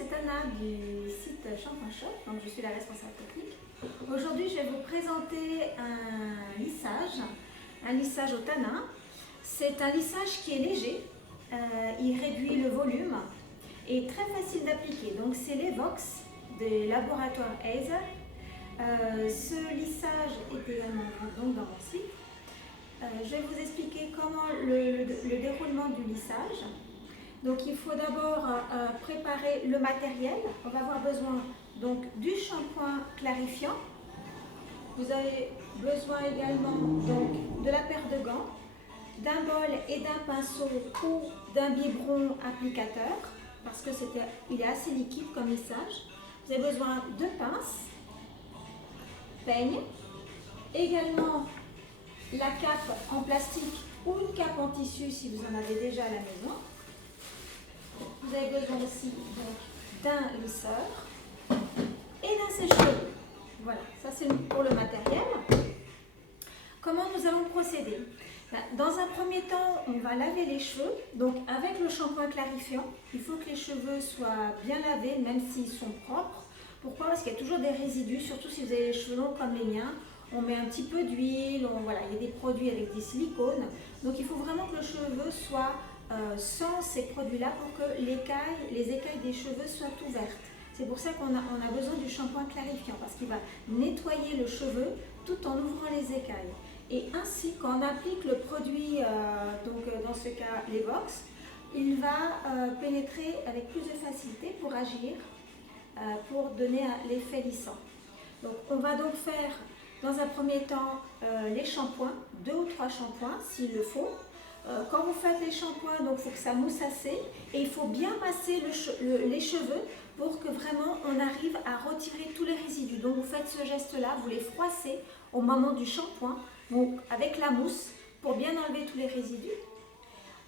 c'est Anna du site Shampoing Shop, donc je suis la responsable technique. Aujourd'hui, je vais vous présenter un lissage au tanin. C'est un lissage qui est léger, il réduit le volume et très facile d'appliquer. Donc c'est l'Evox des laboratoires Eisers. Ce lissage est également donc dans mon site. Je vais vous expliquer comment le déroulement du lissage. Donc il faut d'abord préparer le matériel. On va avoir besoin donc du shampoing clarifiant. Vous avez besoin également donc de la paire de gants, d'un bol et d'un pinceau ou d'un biberon applicateur parce que il est assez liquide comme lissage. Vous avez besoin de pinces, peigne, également la cape en plastique ou une cape en tissu si vous en avez déjà à la maison. Vous avez besoin aussi d'un lisseur et d'un sèche-cheveux. Voilà, ça c'est pour le matériel. Comment nous allons procéder? Dans un premier temps, on va laver les cheveux. Donc avec le shampoing clarifiant, il faut que les cheveux soient bien lavés, même s'ils sont propres. Pourquoi? Parce qu'il y a toujours des résidus, surtout si vous avez les cheveux longs comme les miens. On met un petit peu d'huile, voilà, il y a des produits avec des silicones. Donc il faut vraiment que le cheveu soit sans ces produits-là pour que les écailles des cheveux soient ouvertes. C'est pour ça qu'on a besoin du shampoing clarifiant parce qu'il va nettoyer le cheveu tout en ouvrant les écailles. Et ainsi, quand on applique le produit, dans ce cas l'Evox, il va pénétrer avec plus de facilité pour agir, pour donner l'effet lissant. Donc on va donc faire dans un premier temps les shampoings, 2 ou 3 shampoings s'il le faut. Quand vous faites les shampoings, il faut que ça mousse assez et il faut bien masser les cheveux pour que vraiment on arrive à retirer tous les résidus. Donc vous faites ce geste-là, vous les froissez au moment du shampoing avec la mousse pour bien enlever tous les résidus.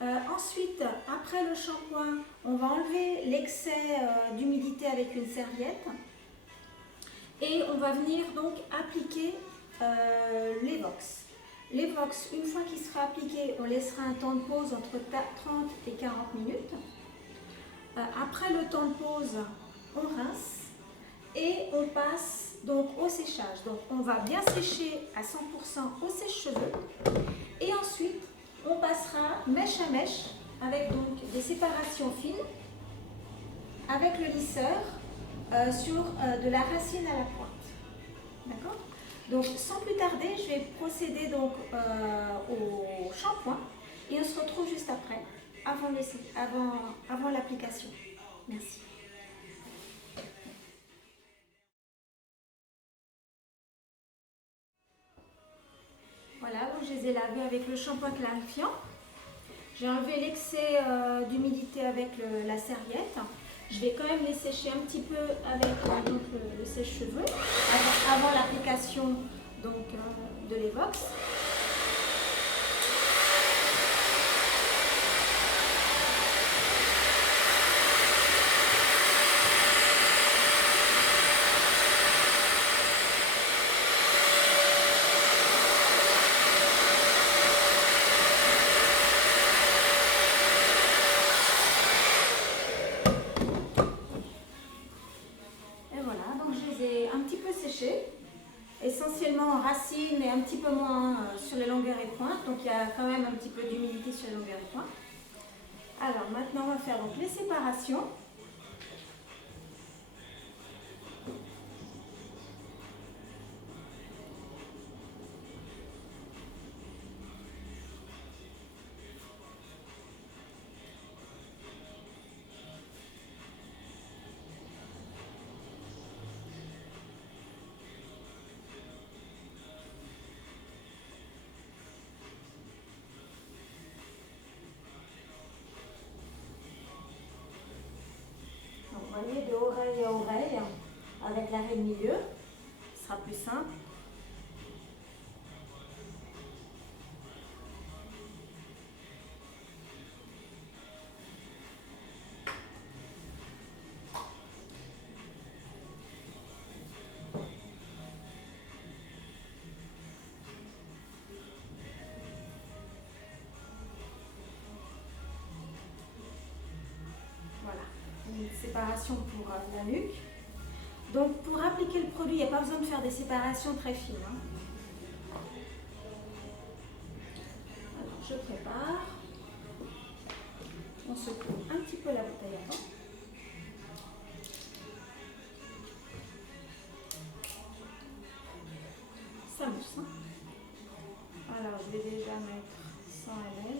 Ensuite, après le shampoing, on va enlever l'excès d'humidité avec une serviette et on va venir donc appliquer l'Evox. L'Evox, une fois qu'il sera appliqué, on laissera un temps de pause entre 30 et 40 minutes. Après le temps de pause, on rince et on passe donc au séchage. Donc on va bien sécher à 100% au sèche-cheveux et ensuite on passera mèche à mèche avec donc des séparations fines avec le lisseur sur de la racine à la pointe. D'accord? Donc sans plus tarder, je vais procéder donc au shampoing et on se retrouve juste après, avant l'application. Merci. Voilà, donc je les ai lavés avec le shampoing clarifiant. J'ai enlevé l'excès d'humidité avec la serviette. Je vais quand même les sécher un petit peu avec le sèche-cheveux avant l'application de l'Evox. Essentiellement en racines et un petit peu moins sur les longueurs et pointes, donc il y a quand même un petit peu d'humidité sur les longueurs et pointes. Alors maintenant on va faire donc les séparations. Vous voyez, de oreille à oreille, avec l'arrêt de milieu, ce sera plus simple. C'est séparation pour la nuque. Donc pour appliquer le produit, il n'y a pas besoin de faire des séparations très fines. Hein. Alors je prépare. On secoue un petit peu la bouteille avant. Ça mousse. Hein. Alors je vais déjà mettre 100 ml.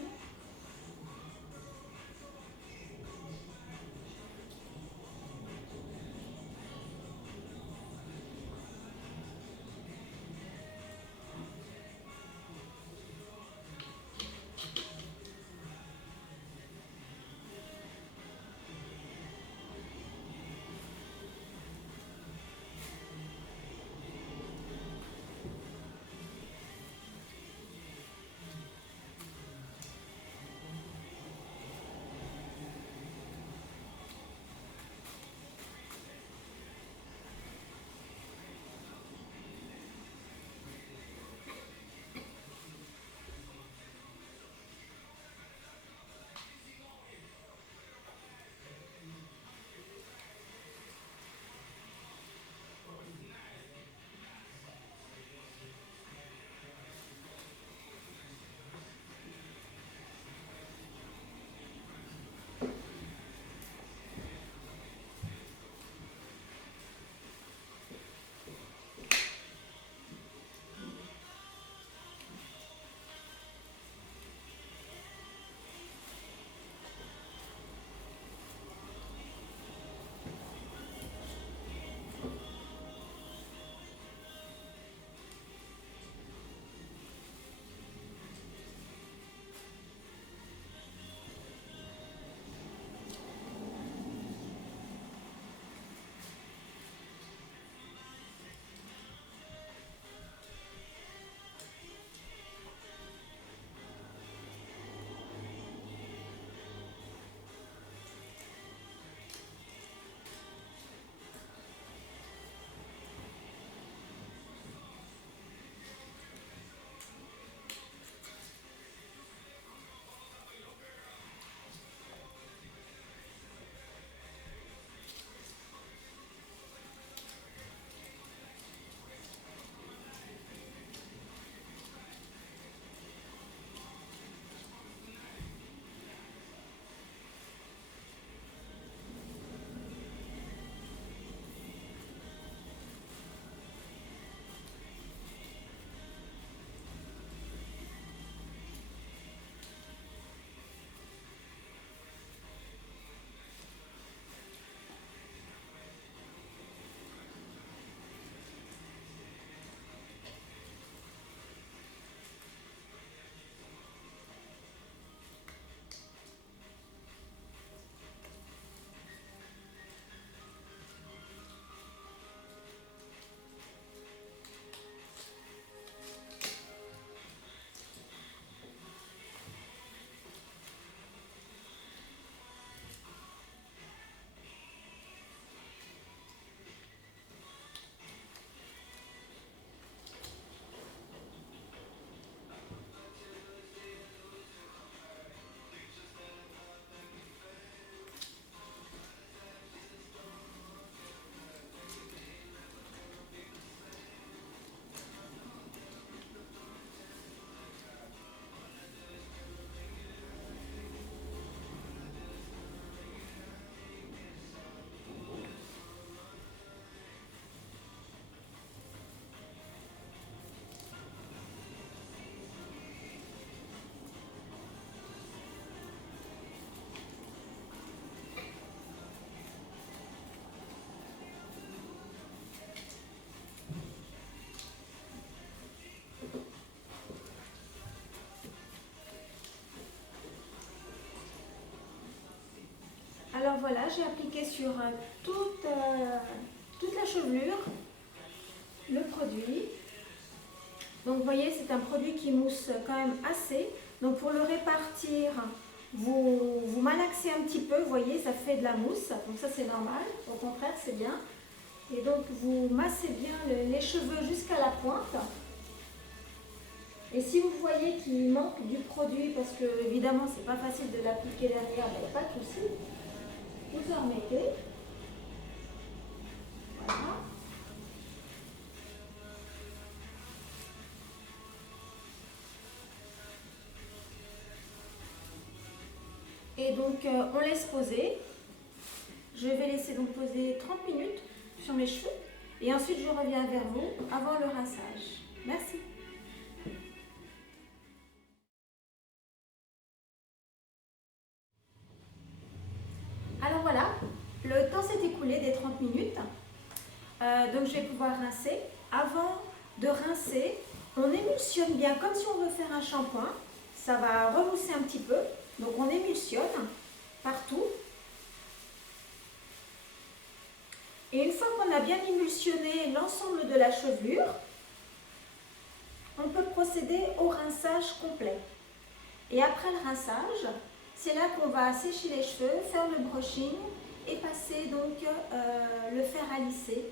Alors voilà, j'ai appliqué sur toute la chevelure le produit. Donc vous voyez, c'est un produit qui mousse quand même assez. Donc pour le répartir, vous malaxez un petit peu, vous voyez, ça fait de la mousse. Donc ça c'est normal, au contraire c'est bien. Et donc vous massez bien les cheveux jusqu'à la pointe. Et si vous voyez qu'il manque du produit, parce que évidemment c'est pas facile de l'appliquer derrière, mais pas de souci, vous en remettez. Voilà. Et donc on laisse poser. Je vais laisser donc poser 30 minutes sur mes cheveux et ensuite je reviens vers vous avant le rinçage. Merci. Alors voilà, le temps s'est écoulé des 30 minutes. Donc je vais pouvoir rincer. Avant de rincer, on émulsionne bien comme si on veut faire un shampoing. Ça va remousser un petit peu. Donc on émulsionne partout. Et une fois qu'on a bien émulsionné l'ensemble de la chevelure, on peut procéder au rinçage complet. Et après le rinçage, c'est là qu'on va sécher les cheveux, faire le brushing et passer donc le fer à lisser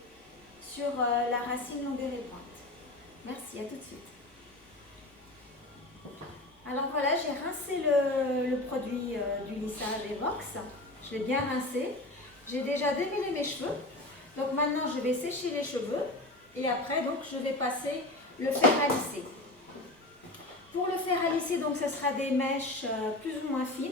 sur la racine longueur et pointe. Merci, à tout de suite. Alors voilà, j'ai rincé le produit du lissage Evox. Je l'ai bien rincé. J'ai déjà démêlé mes cheveux. Donc maintenant, je vais sécher les cheveux et après, donc, je vais passer le fer à lisser. Pour le fer à lisser, donc, ce sera des mèches plus ou moins fines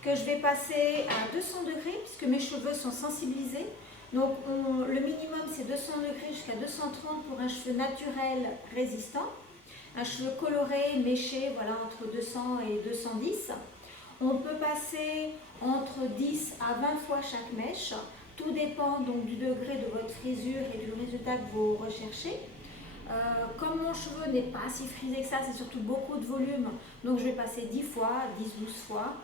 que je vais passer à 200 degrés puisque mes cheveux sont sensibilisés. Donc le minimum c'est 200 degrés jusqu'à 230 pour un cheveu naturel résistant. Un cheveu coloré, méché, voilà, entre 200 et 210. On peut passer entre 10 à 20 fois chaque mèche. Tout dépend donc du degré de votre frisure et du résultat que vous recherchez. Comme mon cheveu n'est pas si frisé que ça, c'est surtout beaucoup de volume, donc je vais passer 10 fois, 10-12 fois.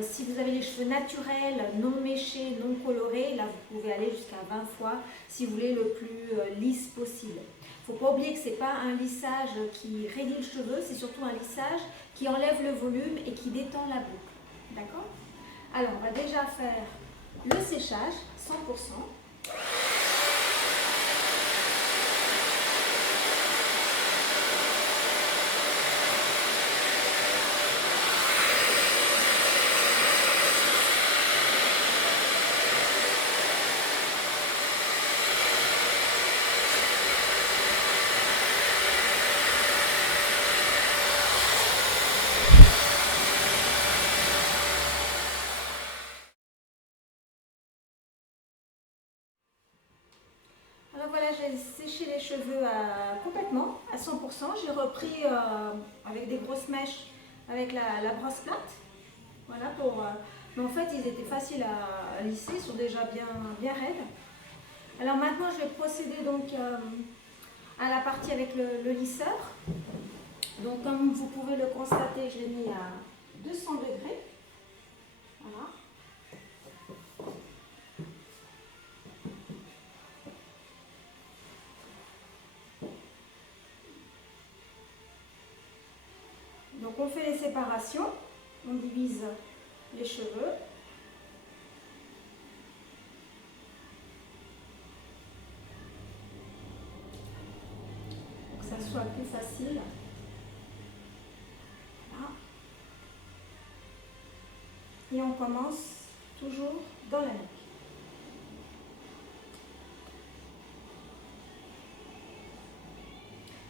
Si vous avez les cheveux naturels, non méchés, non colorés, là vous pouvez aller jusqu'à 20 fois si vous voulez le plus lisse possible. Il ne faut pas oublier que ce n'est pas un lissage qui raidit le cheveu, c'est surtout un lissage qui enlève le volume et qui détend la boucle. D'accord? Alors on va déjà faire le séchage 100%. Alors voilà, j'ai séché les cheveux complètement, à 100%. J'ai repris avec des grosses mèches avec la brosse plate. Voilà, mais en fait, ils étaient faciles à lisser, ils sont déjà bien raides. Alors maintenant, je vais procéder donc à la partie avec le lisseur. Donc comme vous pouvez le constater, je l'ai mis à 200 degrés. Voilà. Donc on fait les séparations, on divise les cheveux. Pour que ça soit plus facile. Voilà. Et on commence toujours dans la nuque.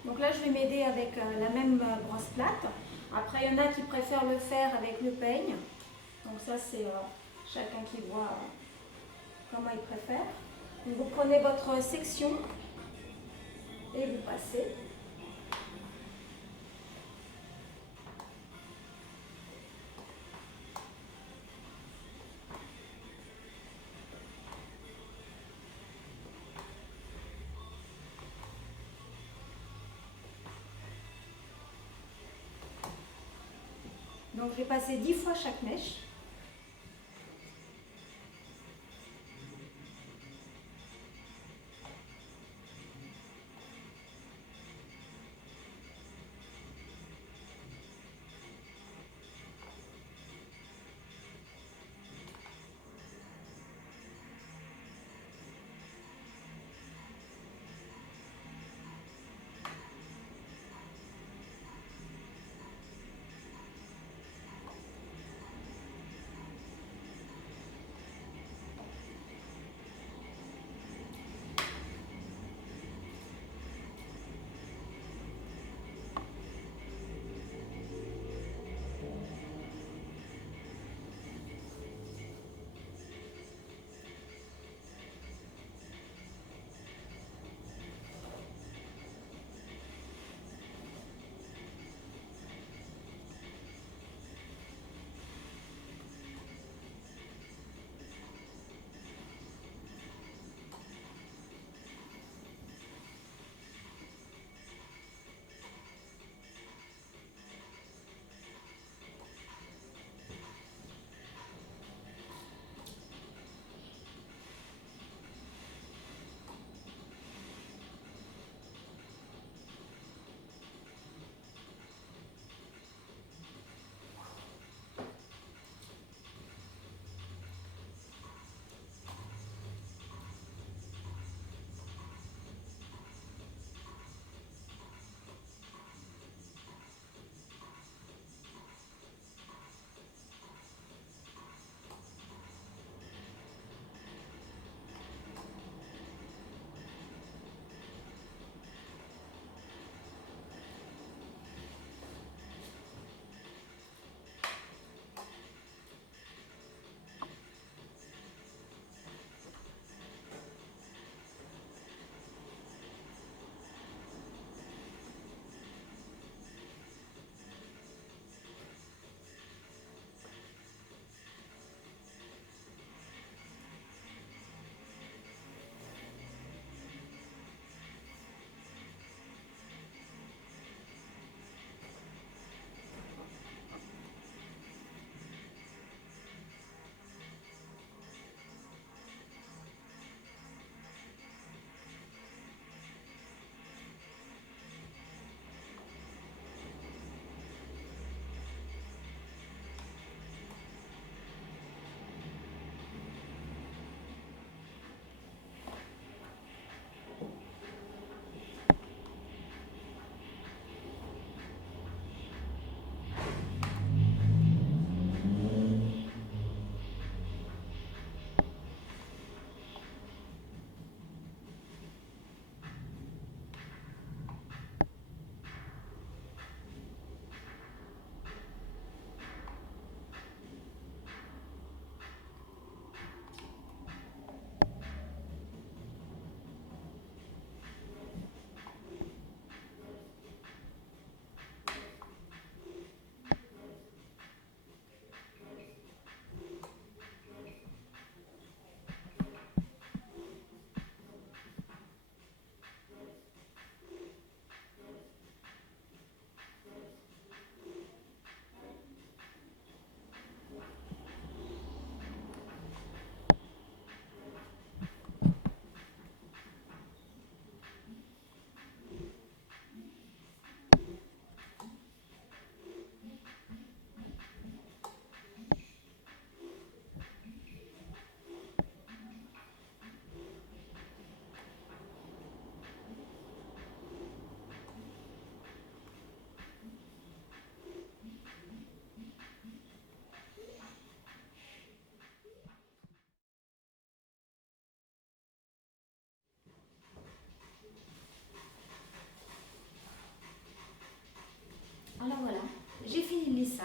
Donc là, je vais m'aider avec la même brosse plate. Après, il y en a qui préfèrent le faire avec le peigne. Donc ça, c'est chacun qui voit comment il préfère. Donc vous prenez votre section et vous passez. Donc je vais passer 10 fois chaque mèche.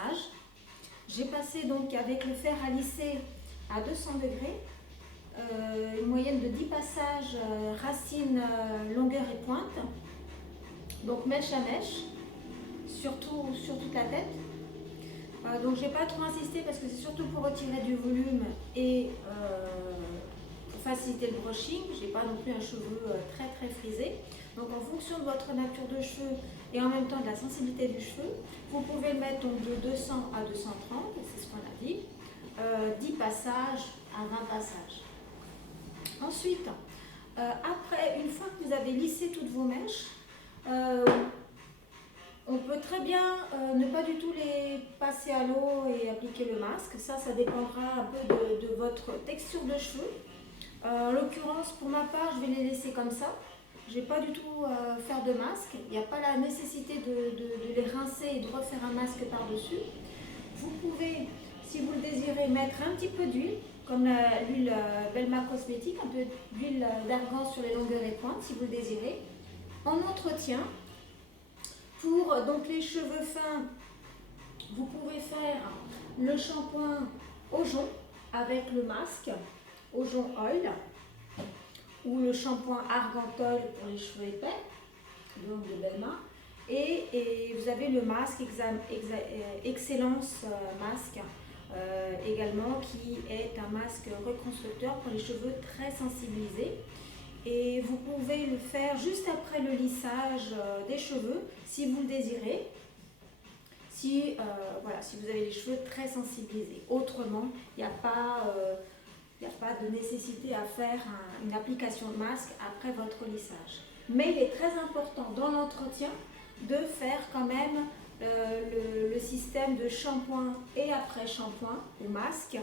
lissage. J'ai passé donc avec le fer à lisser à 200 degrés, une moyenne de 10 passages, racines, longueur et pointe. Donc mèche à mèche, sur toute la tête. Donc je n'ai pas trop insisté parce que c'est surtout pour retirer du volume et pour faciliter le brushing. Je n'ai pas non plus un cheveu très frisé. Donc en fonction de votre nature de cheveux et en même temps de la sensibilité du cheveu, vous pouvez le mettre donc de 200 à 230, c'est ce qu'on a dit, 10 passages à 20 passages. Ensuite, après, une fois que vous avez lissé toutes vos mèches, on peut très bien ne pas du tout les passer à l'eau et appliquer le masque. Ça dépendra un peu de votre texture de cheveux. En l'occurrence, pour ma part, je vais les laisser comme ça. Je ne vais pas du tout faire de masque. Il n'y a pas la nécessité de les rincer et de refaire un masque par-dessus. Vous pouvez, si vous le désirez, mettre un petit peu d'huile, comme l'huile Belma Cosmétique, un peu d'huile d'argan sur les longueurs et pointes, si vous le désirez. En entretien, pour donc les cheveux fins, vous pouvez faire le shampoing au jonc avec le masque au jonc oil ou le shampoing argan oil pour les cheveux épais, donc de Belma. Et vous avez le masque Excellence Masque également, qui est un masque reconstructeur pour les cheveux très sensibilisés. Et vous pouvez le faire juste après le lissage des cheveux, si vous le désirez, si vous avez les cheveux très sensibilisés. Autrement, il n'y a pas de nécessité à faire une application de masque après votre lissage. Mais il est très important dans l'entretien de faire quand même le système de shampoing et après shampoing au masque.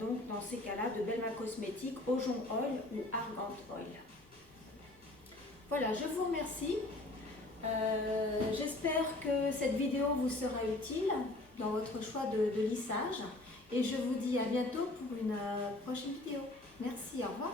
Donc dans ces cas-là, de Belma Cosmétique, au jonc oil ou argan oil. Voilà, je vous remercie. J'espère que cette vidéo vous sera utile dans votre choix de lissage. Et je vous dis à bientôt pour une prochaine vidéo. Merci, au revoir.